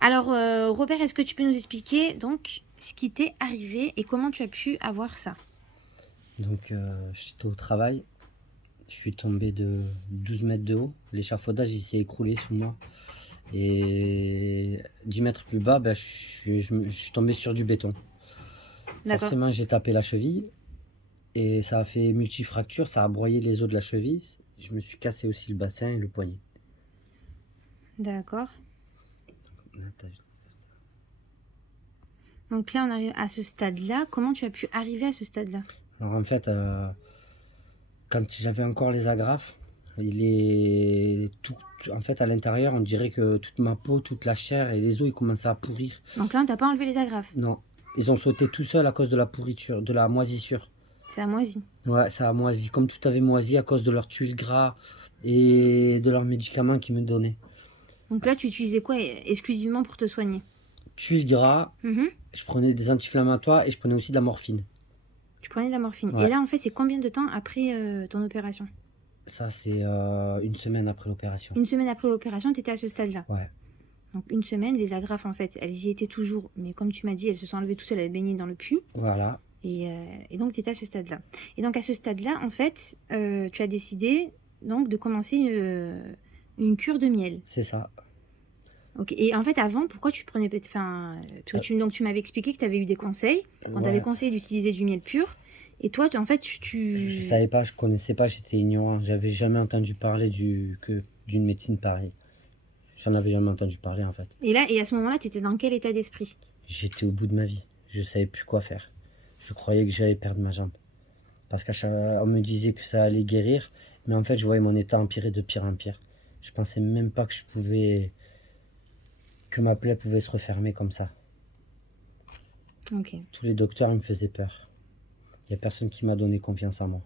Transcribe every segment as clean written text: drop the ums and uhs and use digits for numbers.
Alors, Robert, est-ce que tu peux nous expliquer donc ce qui t'est arrivé et comment tu as pu avoir ça? Donc, j'étais au travail, je suis tombé de 12 mètres de haut. L'échafaudage, il s'est écroulé sous moi et 10 mètres plus bas, je suis tombé sur du béton. D'accord, Forcément, j'ai tapé la cheville et ça a fait multifracture, ça a broyé les os de la cheville. Je me suis cassé aussi le bassin et le poignet. d'accord. Attends, Donc là, on arrive à ce stade-là. Comment tu as pu arriver à ce stade-là? Alors en fait, quand j'avais encore les agrafes, il est tout en fait, à l'intérieur, on dirait que toute ma peau, toute la chair et les os, ils commençaient à pourrir. Donc là, on t'a pas enlevé les agrafes. Non, ils ont sauté tout seuls à cause de la pourriture, de la moisissure. C'est à moisi. Ouais, ça a moisi, comme tout avait moisi à cause de leurs tuiles gras et de leurs médicaments qu'ils me donnaient. Donc là, tu utilisais quoi exclusivement pour te soigner? Tuiles gras, Mhm. je prenais des anti-inflammatoires et je prenais aussi de la morphine. Tu prenais de la morphine. Et Ouais, là, en fait, c'est combien de temps après ton opération? ça c'est une semaine après l'opération. Une semaine après l'opération, tu étais à ce stade-là. Ouais, Donc une semaine, les agrafes, en fait, elles y étaient toujours. Mais comme tu m'as dit, elles se sont enlevées tout seules, elles baignaient dans le pus. voilà, Et donc, tu étais à ce stade-là. Et donc, à ce stade-là, en fait, tu as décidé donc, de commencer une cure de miel. c'est ça. Ok. Et en fait, avant, pourquoi tu prenais... Enfin, donc, tu m'avais expliqué que tu avais eu des conseils. On t'avait Ouais, conseillé d'utiliser du miel pur. Et toi, en fait, je savais pas, je connaissais pas, j'étais ignorant. J'avais jamais entendu parler d'une médecine pareille. J'en avais jamais entendu parler en fait. Et à ce moment-là, tu étais dans quel état d'esprit? J'étais au bout de ma vie. Je savais plus quoi faire. Je croyais que j'allais perdre ma jambe. Parce on me disait que ça allait guérir, mais en fait, je voyais mon état empirer de pire en pire. Je pensais même pas que ma plaie pouvait se refermer comme ça. Ok. Tous les docteurs ils me faisaient peur. Il y a personne qui m'a donné confiance en moi.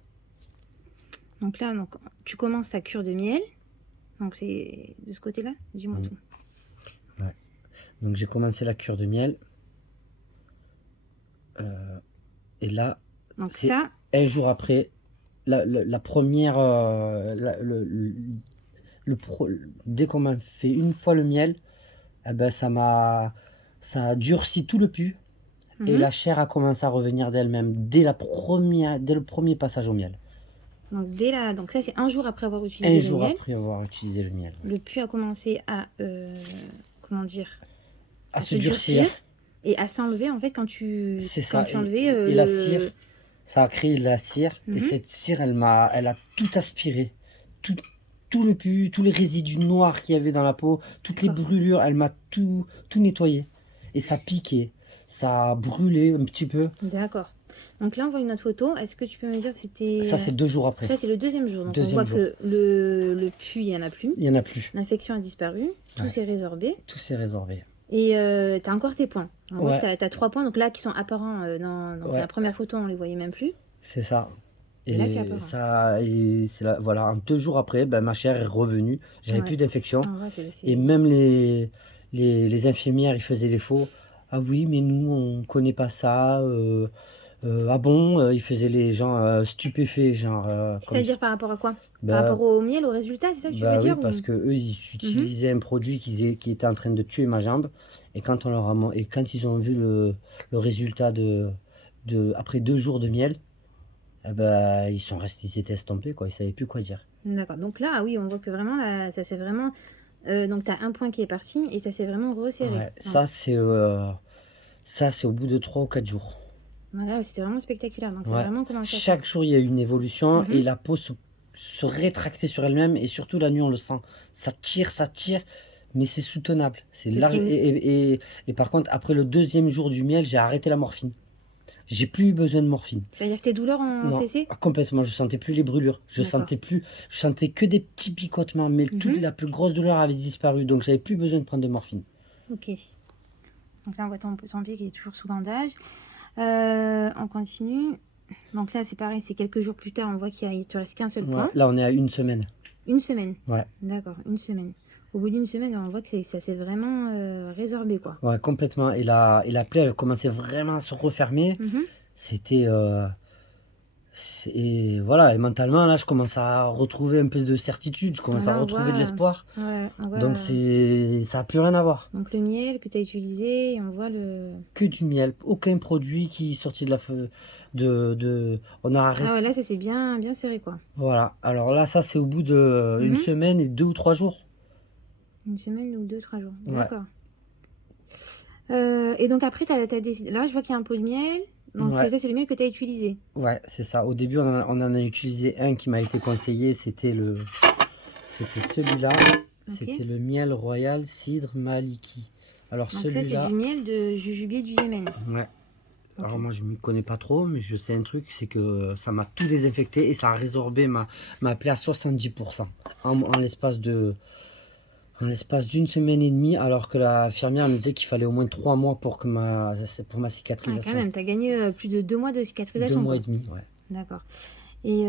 Donc là, donc, tu commences ta cure de miel. Donc, c'est de ce côté-là? Dis-moi Mm. tout. Ouais. Donc j'ai commencé la cure de miel. Et là, Donc c'est ça, un jour après, la première, dès qu'on m'a fait une fois le miel, eh ben ça a durci tout le pus et mhm. la chair a commencé à revenir d'elle-même dès le premier passage au miel. Donc ça, c'est un jour après avoir Un utilisé le jour miel. après avoir utilisé le miel. Le pus a commencé à, comment dire, À à se se durcir durcir, et à s'enlever en fait c'est quand ça. tu enlevais Et la cire, ça a créé la cire et Mhm. cette cire, elle a tout aspiré. Tout, tout le pus, tous les résidus noirs qu'il y avait dans la peau, toutes les D'accord, brûlures, elle m'a tout nettoyé. Et ça piquait, ça a brûlé un petit peu. d'accord. Donc là, on voit une autre photo. Est-ce que tu peux me dire c'était... Ça, c'est 2 jours après. Ça, c'est le deuxième jour. Donc on Deuxième voit jour. que le pus, il n'y en a plus. Il n'y en a plus. L'infection a disparu. Tout Ouais, s'est résorbé. tout s'est résorbé. Et tu as encore tes points. On voit que Ouais, tu as 3 points donc là qui sont apparents. Donc la ouais, première photo, on ne les voyait même plus. c'est ça. Et là, c'est Et apparent. ça, voilà, en 2 jours après, ben, ma chair est revenue. J'avais Ouais. plus d'infection. On voit, Et même les infirmières, ils faisaient les faux. Ah oui, mais nous, on connaît pas ça. Ah bon, ils faisaient les gens stupéfaits, genre comme ça. C'est-à-dire par rapport à quoi? Par Bah, rapport au miel, au résultat, c'est ça que tu veux bah oui, dire parce ou... que eux, ils Mhm. utilisaient un produit qui était en train de tuer ma jambe. Et quand et quand ils ont vu le résultat après 2 jours de miel, eh ben, ils s'étaient estompés, quoi. Ils savaient plus quoi dire. D'accord. Donc là, ah oui, on voit que vraiment, là, ça s'est vraiment... donc tu as un point qui est parti et ça s'est vraiment resserré. Ouais, Ouais. ça, c'est au bout de 3 ou 4 jours. Voilà, c'était vraiment spectaculaire. Donc ça a Ouais. vraiment commencé à faire. Chaque jour, il y a eu une évolution et Mhm. la peau se rétractait sur elle-même et surtout la nuit, on le sent. Ça tire, mais c'est soutenable. C'est C'est large. une- Et par contre, après le deuxième jour du miel, j'ai arrêté la morphine. J'ai plus eu besoin de morphine. C'est-à-dire que tes douleurs ont Non, cessé? complètement. Je sentais plus les brûlures. D'accord. Je sentais que des petits picotements, mais toute Mhm. la plus grosse douleur avait disparu. Donc, j'avais plus besoin de prendre de morphine. Ok. Donc là, on voit ton pied qui est toujours sous bandage. On continue. Donc là, c'est pareil, c'est quelques jours plus tard, on voit qu'il te reste qu'un seul Ouais, point. là, on est à une semaine. Une semaine. Ouais. D'accord, une semaine. Au bout d'une semaine, on voit que ça s'est vraiment résorbé, quoi. Ouais, complètement. Et la plaie, elle commençait vraiment à se refermer. Mhm. C'était Et voilà, et mentalement, là, je commence à retrouver un peu de certitude, je commence à Là, on retrouver de voit, l'espoir. on voit, Donc, ça n'a plus rien à voir. donc le miel que tu as utilisé, et on voit le... Que du miel, aucun produit qui est sorti de la feu. On a arrêté. Ah ouais, là, ça s'est bien, bien serré, quoi. Voilà, alors là, ça, c'est au bout de une Mhm. semaine et 2 ou 3 jours. Une semaine ou 2, 3 jours. Ouais. D'accord. Et donc après, t'as décidé... Là, je vois qu'il y a un pot de miel. Donc Ouais. ça, c'est le miel que tu as utilisé. Ouais, c'est ça. Au début, on en a utilisé un qui m'a été conseillé. C'était celui-là. Ok. C'était le miel royal cidre maliki. Alors Donc ça, c'est celui-là, du miel de jujubier du Yémen. ouais. Ok. Alors moi, je m'y connais pas trop, mais je sais un truc, c'est que ça m'a tout désinfecté et ça a résorbé ma plaie à 70%. En l'espace d'une semaine et demie, alors que l'infirmière me disait qu'il fallait au moins 3 mois pour ma Ah, quand cicatrisation. même, t'as gagné plus de 2 mois de 2 cicatrisation, mois quoi. et demi, ouais. D'accord. Et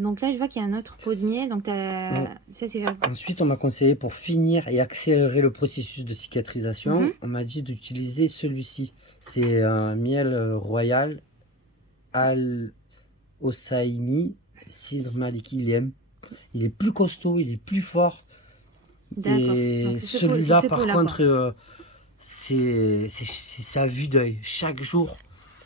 donc là, je vois qu'il y a un autre pot de miel. Donc Non. ça, c'est vers... Ensuite, on m'a conseillé pour finir et accélérer le processus de cicatrisation, Mhm. on m'a dit d'utiliser celui-ci. C'est un miel royal al Osaimi cidre maliki. Il est plus costaud, il est plus fort. D'accord. Et Donc c'est celui-là, ce par pot-là, contre, quoi. c'est sa vue d'œil. Chaque jour,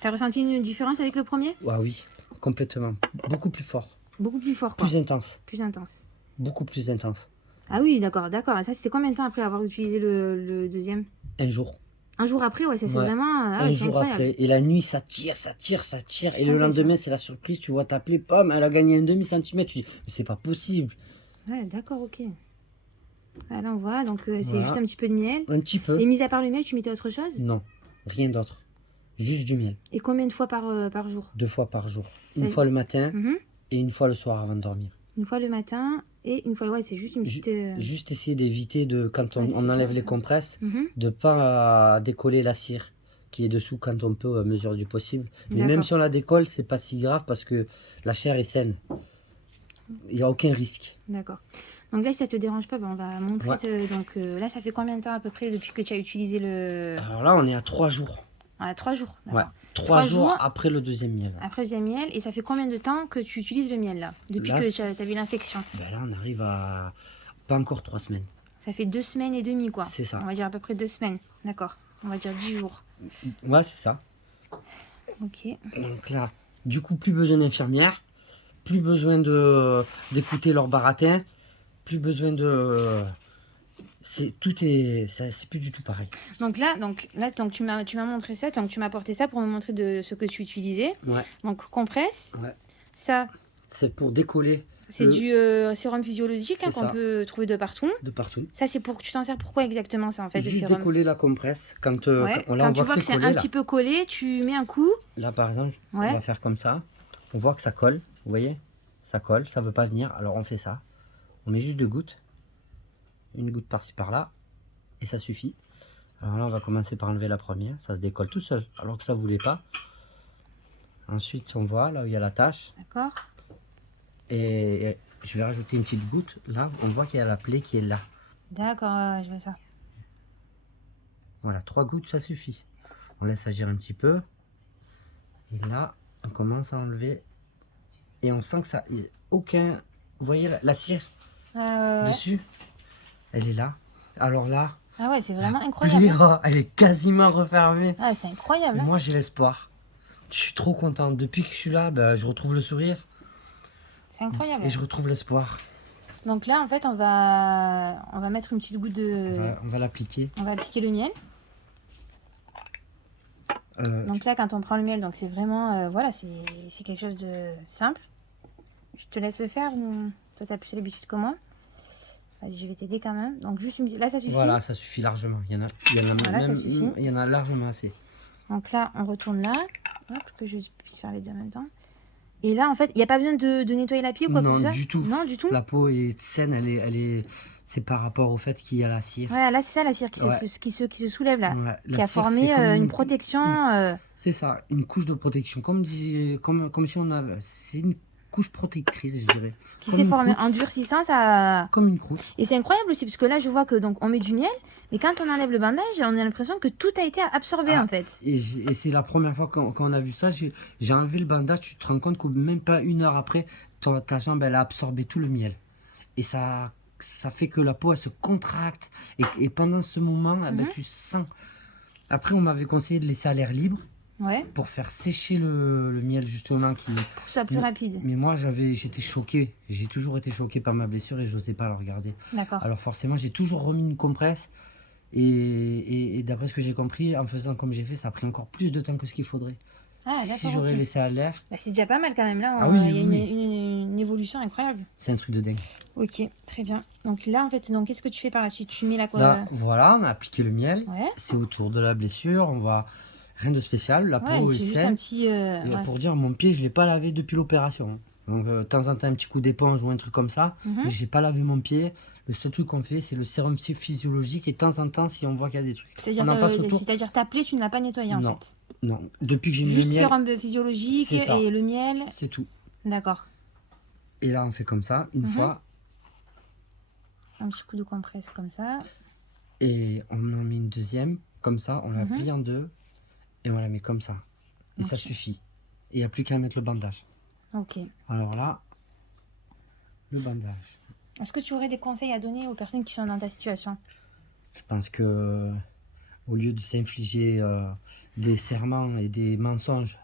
T'as ressenti une différence avec le premier? ah oui, complètement. Beaucoup plus fort, Beaucoup plus fort, quoi. plus intense, Plus intense. beaucoup plus intense. Ah oui, d'accord, d'accord. Ça, c'était combien de temps après avoir utilisé le deuxième? Un jour. Un jour après, ouais, ça c'est Ouais. vraiment... Ah Un ouais, c'est jour incroyable. après. Et la nuit, ça tire, ça tire, ça tire. Et le Sensation. lendemain, c'est la surprise. Tu vois ta plaie, pomme, elle a gagné un demi-centimètre. Tu dis, mais c'est pas possible. Ouais, d'accord, ok. Ah, là, on voit, donc c'est Voilà. juste un petit peu de miel. Un petit peu. Et mis à part le miel, tu mettais autre chose? Non, rien d'autre. Juste du miel. Et combien de fois par jour? 2 fois par jour. Ça- Une fois le matin Mhm. et une fois le soir avant de dormir. Une fois le matin et une fois... Ouais, c'est juste une Ju- petite... Juste essayer d'éviter de, quand Ouais, c'est on enlève clair. les compresses, Mhm. de pas décoller la cire qui est dessous quand on peut, à mesure du possible. Mais même D'accord. si on la décolle, c'est pas si grave parce que la chair est saine. Il n'y a aucun risque. D'accord. Donc là, si ça te dérange pas, ben, on va montrer. Ouais. Donc là, ça fait combien de temps à peu près depuis que tu as utilisé le... Alors là, on est à 3 jours. Ah, 3 jours. Ouais, D'accord. 3 jours jours après le deuxième miel. Après le deuxième miel. Et ça fait combien de temps que tu utilises le miel là? Depuis Là, que tu as vu l'infection? Ben là, on arrive à pas encore 3 semaines. Ça fait 2 semaines et demie, quoi. C'est ça. On va dire à peu près 2 semaines. D'accord. On va dire 10 jours. Ouais, c'est ça. Ok. Donc là, du coup, plus besoin d'infirmière, plus besoin d'écouter leur baratin, plus besoin de... c'est plus du tout pareil. Donc là, tu m'as montré ça. Donc tu m'as apporté ça pour me montrer de ce que tu utilisais. Ouais, Donc compresse. ouais. Ça, C'est pour décoller c'est du sérum physiologique C'est qu'on ça. peut trouver de partout. de partout. Ça, c'est pour... Tu t'en sers pourquoi exactement, ça, en fait, le Juste sérum? décoller la compresse. Quand, Ouais. là, Quand on tu voit vois que que c'est c'est collé, un là. petit peu collé, tu mets un coup. Là, par exemple, Ouais. on va faire comme ça. On voit que ça colle. Vous voyez? Ça colle, ça veut pas venir. Alors, on fait ça. On met juste 2 gouttes. Une goutte par-ci, par-là. Et ça suffit. Alors là, on va commencer par enlever la première. Ça se décolle tout seul, alors que ça voulait pas. Ensuite, on voit là où il y a la tache. D'accord. Et je vais rajouter une petite goutte. Là, on voit qu'il y a la plaie qui est là. D'accord, ouais, je vois ça. Voilà, 3 gouttes, ça suffit. On laisse agir un petit peu. Et là, on commence à enlever. Et on sent que ça... il y a aucun... Vous voyez la cire Ouais. dessus? Elle est là. Alors là, Ah ouais, c'est vraiment la incroyable. plaie, Hein. oh, elle est quasiment refermée. Ah, c'est incroyable. Hein. Moi, j'ai l'espoir. Je suis trop content. Depuis que je suis là, ben, je retrouve le sourire. C'est incroyable. Et je retrouve l'espoir. Donc là, en fait, on va mettre une petite goutte de... On va l'appliquer. On va appliquer le miel. Donc là, quand on prend le miel, donc c'est vraiment... voilà, c'est quelque chose de simple. Je te laisse le faire ou toi, tu as plus l'habitude que moi? Vas-y, je vais t'aider quand même. Donc juste une... Là, ça suffit. Voilà, ça suffit largement. Il y en a, Voilà, ça même, suffit. il y en a largement assez. Donc là, on retourne là. Hop, que je puisse faire les deux en même temps. Et là, en fait, il n'y a pas besoin de nettoyer la pied ou quoi que Non, ce soit? du tout. Non, du tout. La peau est saine, c'est par rapport au fait qu'il y a la cire. Ouais, là, c'est ça la cire qui, Ouais. qui se soulève là. Ouais, la Qui a cire, formé c'est comme une protection. C'est ça, une couche de protection. Comme si on avait. C'est une couche protectrice, je dirais. Qui Comme s'est une formé croûte. en durcissant, ça. Comme une croûte. Et c'est incroyable aussi, parce que là, je vois que donc on met du miel, mais quand on enlève le bandage, on a l'impression que tout a été absorbé Ah, en fait. et c'est la première fois quand on a vu ça, j'ai enlevé le bandage, tu te rends compte que même pas 1 heure après, ta jambe, elle a absorbé tout le miel. Et ça fait que la peau, elle se contracte. Et pendant ce moment, eh ben, tu sens. Après, on m'avait conseillé de laisser à l'air libre Ouais, pour faire sécher le miel, justement. pour que ce soit plus rapide. Mais moi, j'étais choqué. J'ai toujours été choqué par ma blessure et je n'osais pas la regarder. D'accord. Alors forcément, j'ai toujours remis une compresse. Et d'après ce que j'ai compris, en faisant comme j'ai fait, ça a pris encore plus de temps que ce qu'il faudrait. Ah, Si d'accord, j'aurais ok. laissé à l'air, Bah, c'est déjà pas mal quand même. Là, Ah oui, il y a oui, une évolution incroyable. c'est un truc de dingue. Ok, très bien. Donc là, en fait, donc qu'est-ce que tu fais par la suite? Tu mets la quoi? Là, voilà, on a appliqué le miel. Ouais. C'est autour de la blessure. On va rien de spécial. La Ouais, peau c'est est juste un saine. petit. Et Ouais. pour dire, mon pied, je l'ai pas lavé depuis l'opération. Donc, de temps en temps, un petit coup d'éponge ou un truc comme ça. Mhm. Mais j'ai pas lavé mon pied. Le seul truc qu'on fait, c'est le sérum physiologique. Et de temps en temps, si on voit qu'il y a des trucs, C'est-à-dire, on en passe autour. ta plaie, tu ne l'as pas nettoyée en Non. fait. Non, depuis que j'ai mis Juste le miel, sérum physiologique c'est ça. et le miel. c'est tout. D'accord. Et là, on fait comme ça, une Mhm. fois. Un petit coup de compresse comme ça. Et on en met une deuxième, comme ça. On la Mhm. plie en deux. Et on la met comme ça. Et ça Ok. suffit. Et il n'y a plus qu'à mettre le bandage. Ok. Alors là, le bandage. Est-ce que tu aurais des conseils à donner aux personnes qui sont dans ta situation? Je pense que au lieu de s'infliger des serments et des mensonges